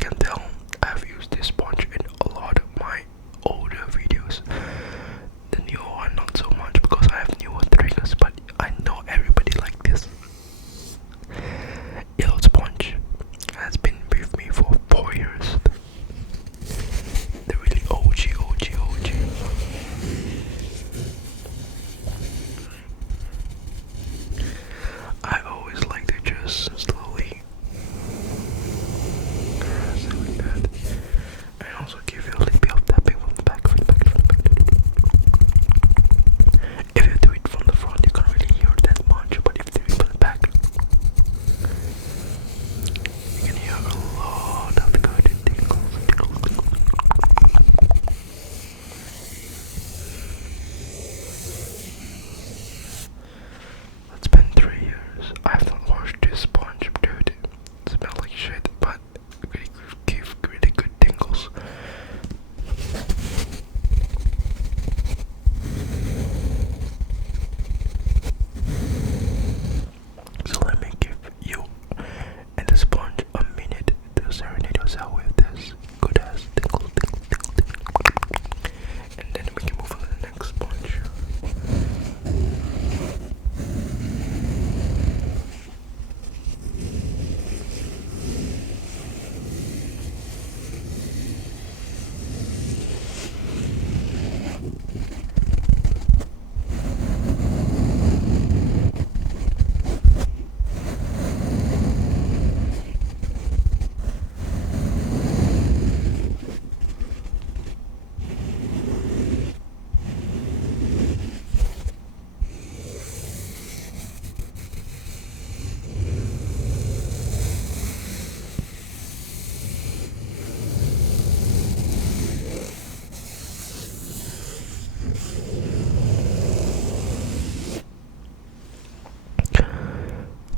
can tell, I've used this sponge in a lot of my older videos. The newer one not so much because I have newer triggers, but I know everybody like this. Yellow sponge has been with me for 4 years. The really OG. I always like to just slowly caress it like that, and also give you a little bit of tapping from the back, If you do it from the front, you can't really hear that much, but if you do it from the back, you can hear a lot of good tingles. It's been 3 years. I haven't washed this sponge, dude. It smells like shit, but it really give really good tingles. So let me give you and the sponge a minute to serenade yourself with this good ass tingle. And then we can move on to the next sponge.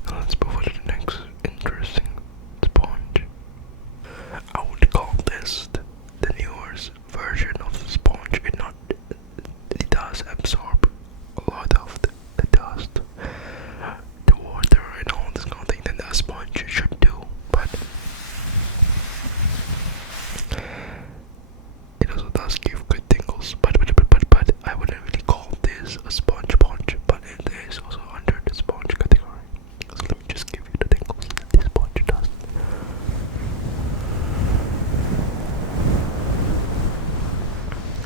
Now let's move on to the next interesting sponge. I would call this the newest version of the sponge. It does absorb a lot of the dust, the water, and all this kind of thing that the sponge should do, but it also does give good tingles. But I wouldn't really call this a sponge, but it is also under the sponge category. So let me just give you the tingles that this sponge does.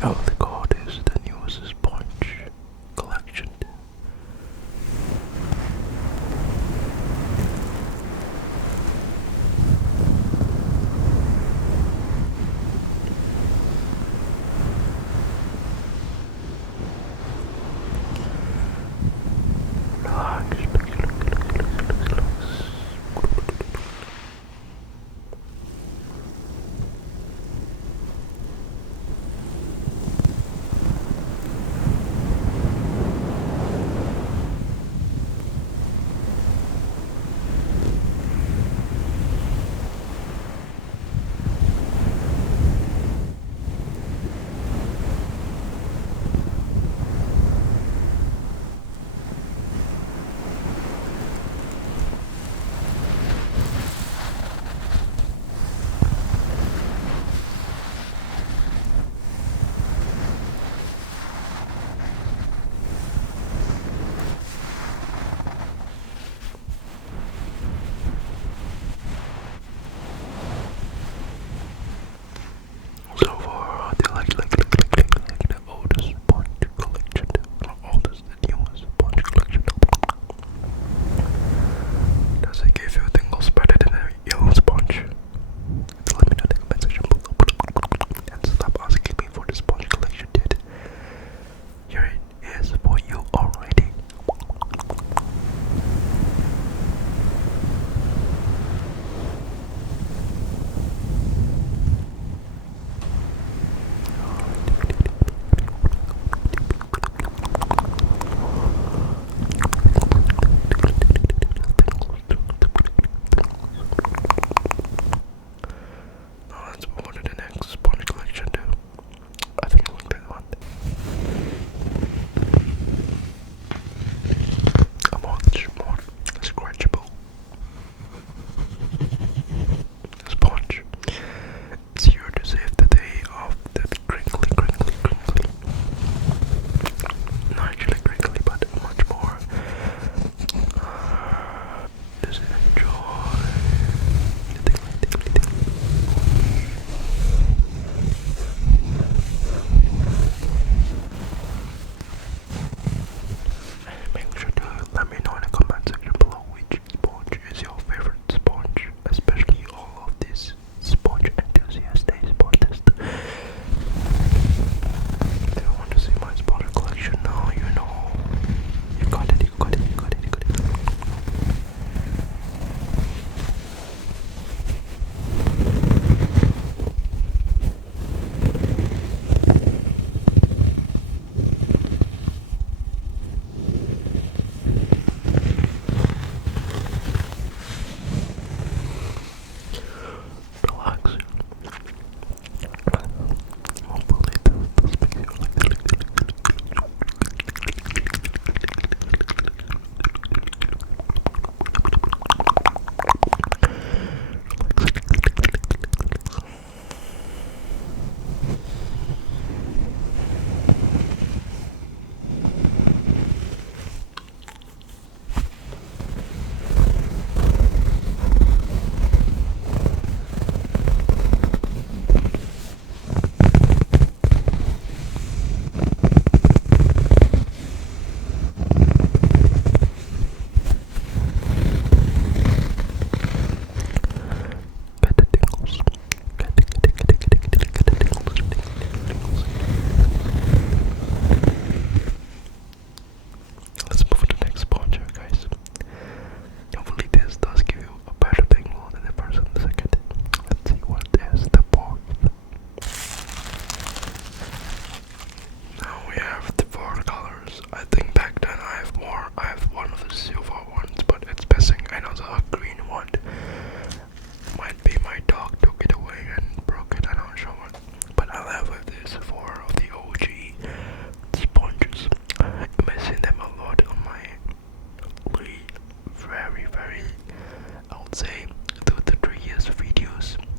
Oh, the god is the newest sponge collection.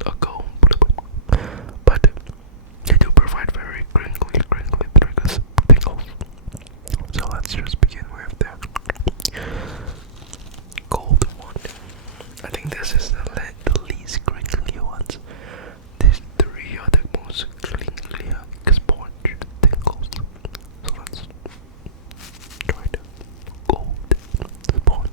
a comb, but they do provide very crinkly triggers, tingles. So let's just begin with the gold one. I think this is the least crinkly ones. These three are the most crinkly sponge tingles. So let's try the gold sponge.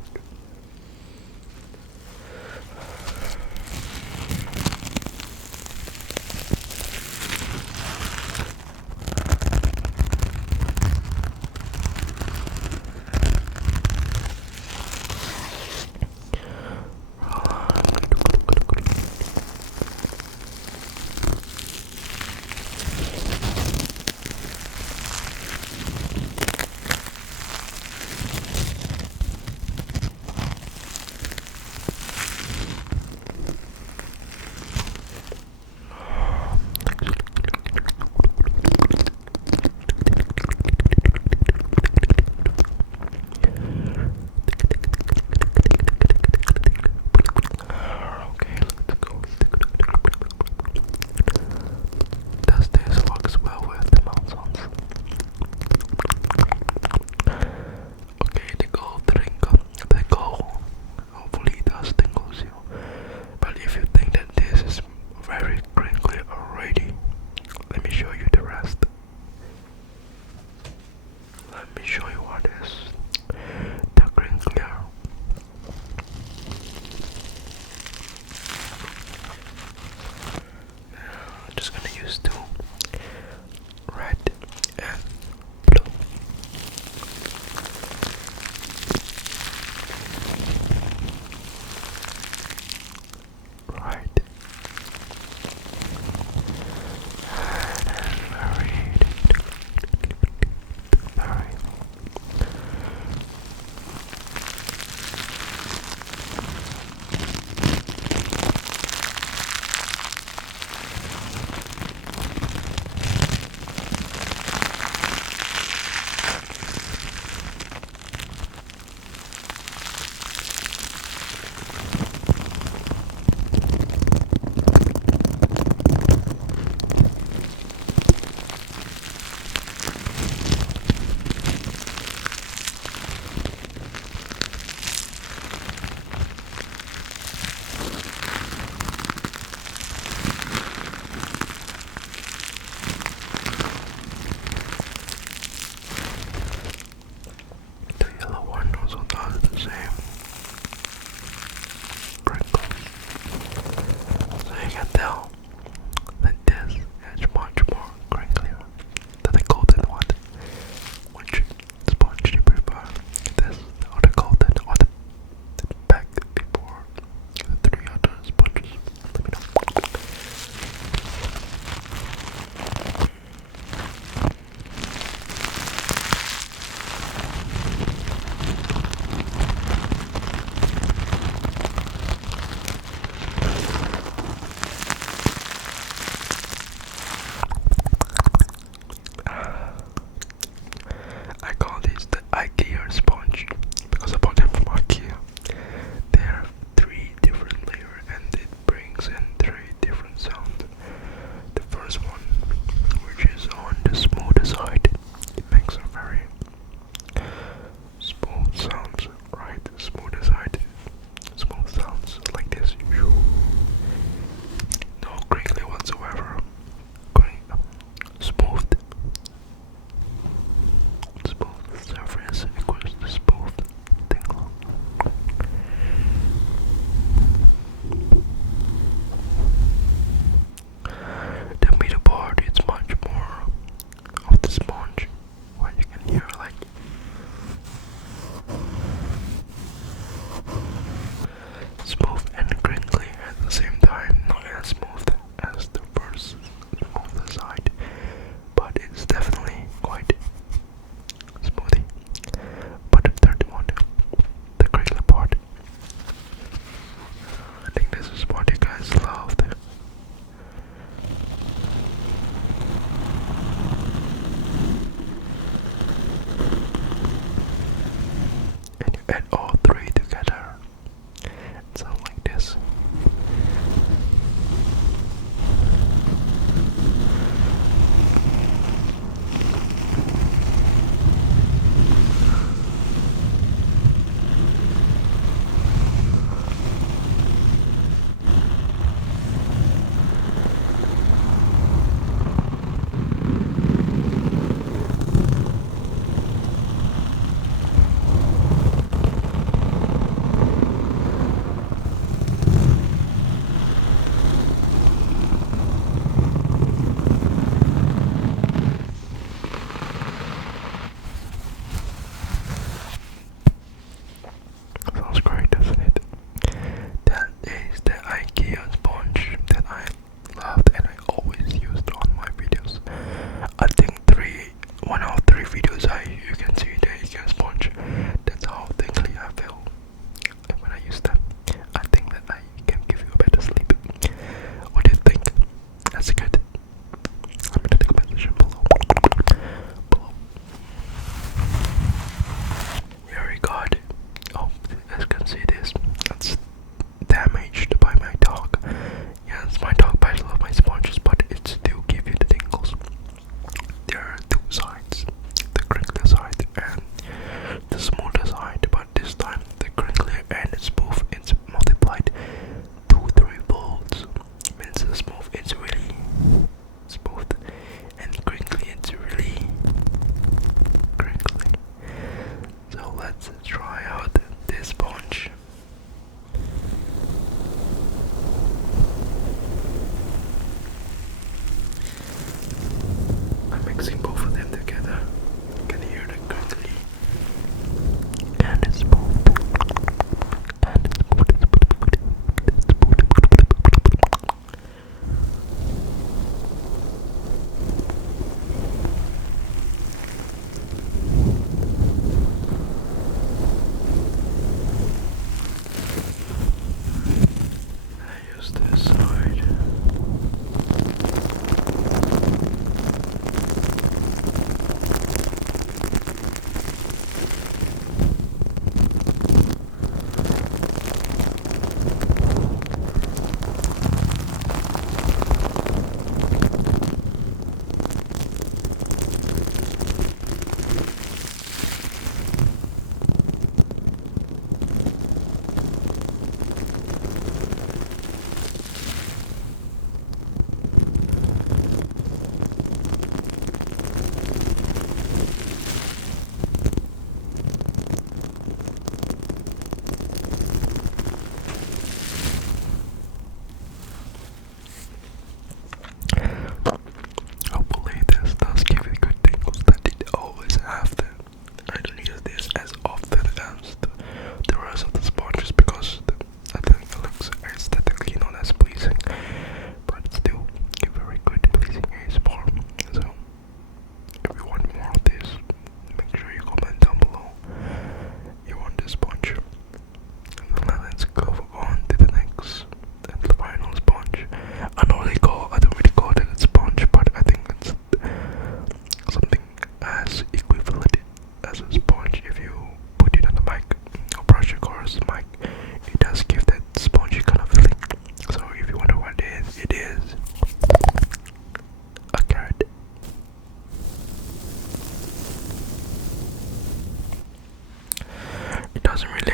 Does this works well with the mouth sounds? Okay, the gold hopefully does tingles you. But if you think that this is very crinkly already, let me show you the rest. Let me show you what is the crinklier. I'm just gonna use two, red and blue. Right. Very. The yellow one also does the same crinkles. So you can tell that this is much more crinklier than the golden one. Which sponge do you prefer? This or the golden or the back before the three other sponges? Let me know. doesn't really